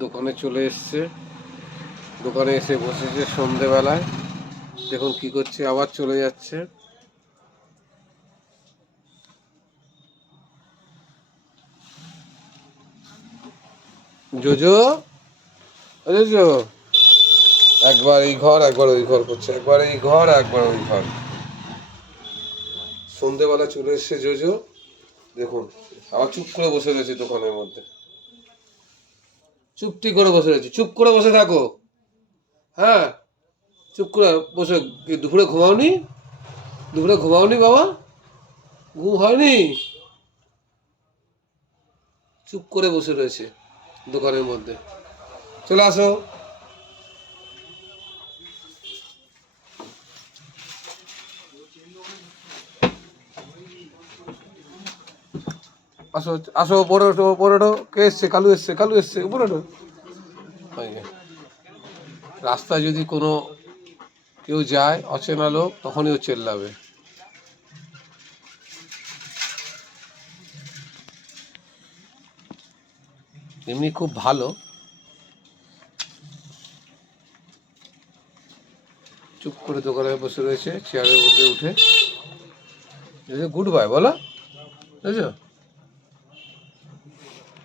দোকানে চলে এসছে, দোকানে এসে বসেছে সন্ধেবেলায়। দেখুন কি করছে, আবার চলে যাচ্ছে। জোজো, জোজো, একবার এই ঘর একবার ওই ঘর করছে, একবার এই ঘর একবার ওই ঘর। সন্ধেবেলা চলে এসছে জোজো, দেখুন আবার চুপ করে বসে রয়েছে দোকানের মধ্যে। চুপটি করে বসে রয়েছে, চুপ করে বসে থাকো। হ্যাঁ, চুপ করে বসে। দুপুরে ঘুমাওনি? দুপুরে ঘুমাওনি বাবা? ঘুম হয়নি? চুপ করে বসে রয়েছে দোকানের মধ্যে। চলে আসো। আসো আসো, উপরে ওঠো, উপরে ওঠো। কে এসছে? কালু এসছে, কালু এসছে, উপরে ওঠো। রাস্তায় যদি কোনো কেউ যায়, অচেনা লোক, তখনই ও চেল্লাবে। এমনি খুব ভালো। চুপ করে দোকানে বসে রয়েছে চেয়ারের মধ্যে উঠে। গুড বাই বলো, বুঝছো?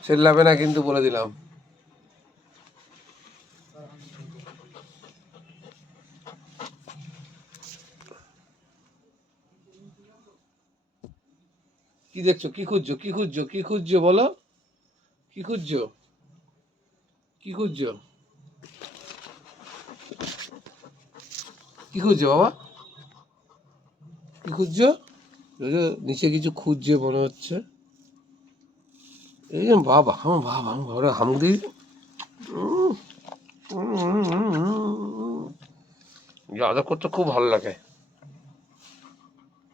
চেল্লাবে না কিন্তু, বলে দিলাম। কি দেখছো? কি খুঁজছো? কি খুঁজছো? কি খুঁজছো বলো? কি খুঁজছো? কি খুঁজছো? কি খুঁজছো বাবা? কি খুঁজছো? নিচে কিছু খুঁজছে মনে হচ্ছে। এই যে বাবা, আমার বাবা, আমার বাবা হামুক দিই। যা করতে খুব ভালো লাগে।